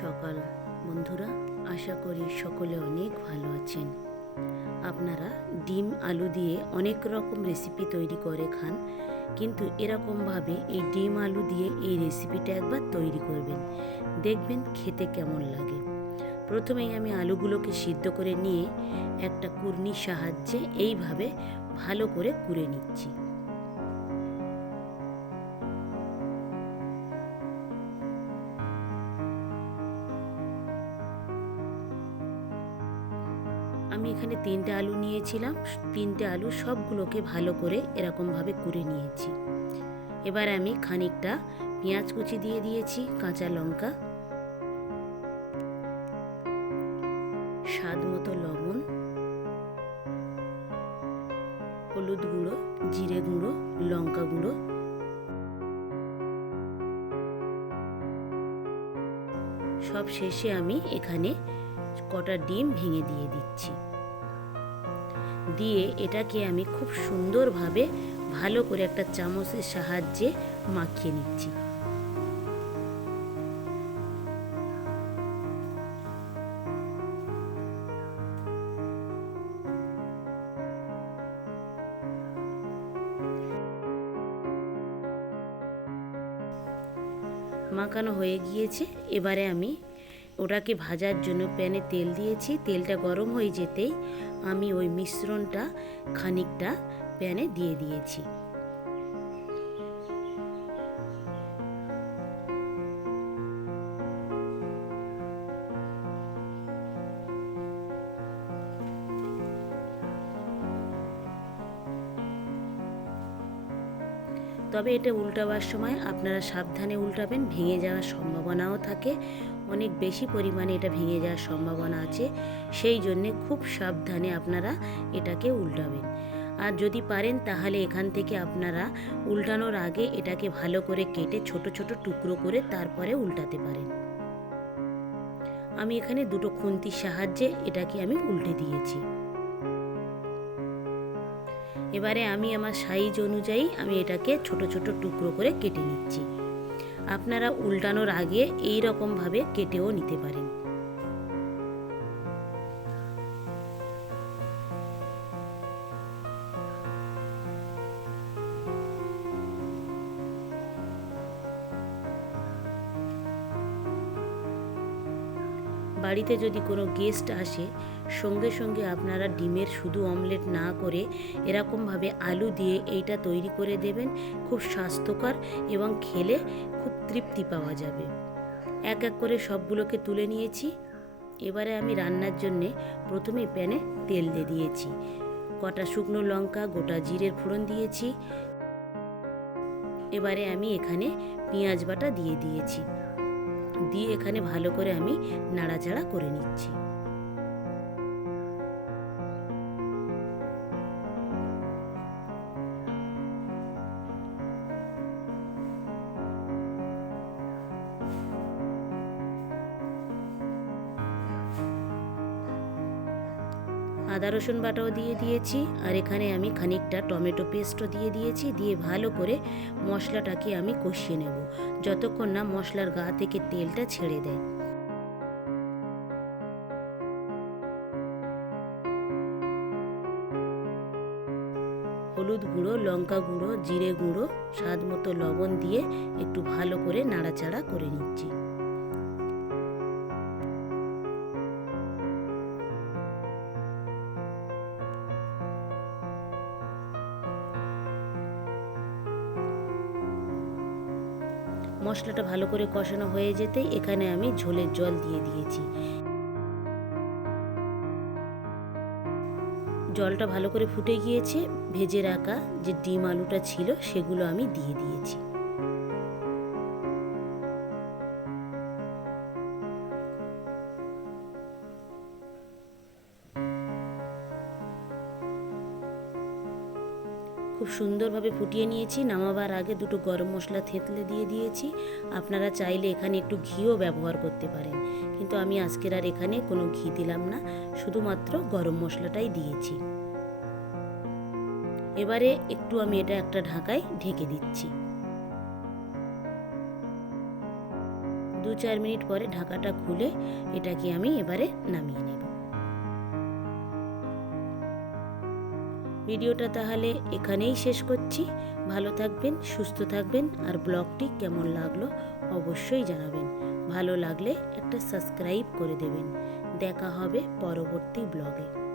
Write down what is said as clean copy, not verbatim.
সকাল বন্ধুরা, আশা করি সকলে অনেক ভালো আছেন। আপনারা ডিম আলু দিয়ে অনেক রকম রেসিপি তৈরি করে খান, কিন্তু এরকমভাবে এই ডিম আলু দিয়ে এই রেসিপিটা একবার তৈরি করবেন, দেখবেন খেতে কেমন লাগে। প্রথমেই আমি আলুগুলোকে সিদ্ধ করে নিয়ে একটা কুর্নির সাহায্যে এইভাবে ভালো করে কুড়ে নিচ্ছি। আমি এখানে 3টে আলু নিয়েছিলাম, 3টে আলু সবগুলোকে ভালো করে এরকমভাবে কুড়ে নিয়েছি। এবার আমি খানিকটা পেঁয়াজ কুচি দিয়ে দিয়েছি, কাঁচা লঙ্কা, স্বাদ মতো লবণ, হলুদ গুঁড়ো, জিরে গুঁড়ো, লঙ্কা গুঁড়ো, সব শেষে আমি এখানে কটা ডিম ভেঙে দিয়ে দিচ্ছি। দিয়ে এটাকে আমি খুব সুন্দরভাবে ভালো করে একটা চামচের সাহায্যে মাখিয়ে নিচ্ছি। মাখানো হয়ে গিয়েছে। এবারে আমি ওটাকে ভাজার জন্য প্যানে তেল দিয়েছি। তেলটা গরম হয়ে যেতেই আমি ওই মিশ্রণটা খানিকটা প্যানে দিয়ে দিয়েছি। তবে এটা উল্টাবার সময় আপনারা সাবধানে উল্টাবেন, ভেঙে যাওয়ার সম্ভাবনাও থাকে, অনেক বেশি পরিমাণে এটা ভেঙে যাওয়ার সম্ভাবনা আছে। সেই জন্যে খুব সাবধানে আপনারা এটাকে উল্টাবেন। আর যদি পারেন তাহলে এখান থেকে আপনারা উল্টানোর আগে এটাকে ভালো করে কেটে ছোট ছোট টুকরো করে তারপরে উল্টাতে পারেন। আমি এখানে দুটো খুন্তির সাহায্যে এটাকে আমি উল্টে দিয়েছি। এবারে আমি আমার সাইজ অনুযায়ী আমি এটাকে ছোট ছোট টুকরো করে কেটে নিচ্ছি। আপনারা উল্টানোর আগে এই রকমভাবে কেটেও নিতে পারেন। বাড়িতে যদি কোনো গেস্ট আসে, সঙ্গে সঙ্গে আপনারা ডিমের শুধু অমলেট না করে এরকমভাবে আলু দিয়ে এইটা তৈরি করে দেবেন। খুব স্বাস্থ্যকর এবং খেলে খুব তৃপ্তি পাওয়া যাবে। এক এক করে সবগুলোকে তুলে নিয়েছি। এবারে আমি রান্নার জন্যে প্রথমে প্যানে তেল দিয়ে দিয়েছি, কটা শুকনো লঙ্কা, গোটা জিরের ফোড়ন দিয়েছি। এবারে আমি এখানে পেঁয়াজ বাটা দিয়ে দিয়েছি, দিয়ে এখানে ভালো করে আমি নাড়াচাড়া করে নিচ্ছি। আদা রসুন বাটাও দিয়ে দিয়েছি, আর এখানে আমি খানিকটা টমেটো পেস্টও দিয়ে দিয়েছি। দিয়ে ভালো করে মশলাটাকে আমি কষিয়ে নেব যতক্ষণ না মশলার গা থেকে তেলটা ছেড়ে দেয়। হলুদ গুঁড়ো, লঙ্কা গুঁড়ো, জিরে গুঁড়ো, স্বাদ মতো লবণ দিয়ে একটু ভালো করে নাড়াচাড়া করে নিচ্ছি। মশলাটা ভালো করে কষানো হয়ে যেতে এখানে আমি ঝোলের জল দিয়ে দিয়েছি। জলটা ভালো করে ফুটে গিয়েছে। ভেজে রাখা যে ডিম আলুটা ছিল সেগুলো আমি দিয়ে দিয়েছি। খুব সুন্দরভাবে ফুটিয়ে নিয়েছি। নামাবার আগে দুটো গরম মশলা থেতলে দিয়ে দিয়েছি। আপনারা চাইলে এখানে একটু ঘিও ব্যবহার করতে পারেন, কিন্তু আমি আজকের আর এখানে কোনো ঘি দিলাম না, শুধুমাত্র গরম মশলাটাই দিয়েছি। এবারে একটু আমি এটা একটা ঢাকায় ঢেকে দিচ্ছি। 2-4 মিনিট পরে ঢাকাটা খুলে এটাকে আমি এবারে নামিয়ে নেব। ভিডিওটা তাহলে এখানেই শেষ করছি। ভালো থাকবেন, সুস্থ থাকবেন, আর ব্লগটি কেমন লাগলো অবশ্যই জানাবেন। ভালো লাগলে একটা সাবস্ক্রাইব করে দেবেন। দেখা হবে পরবর্তী ব্লগে।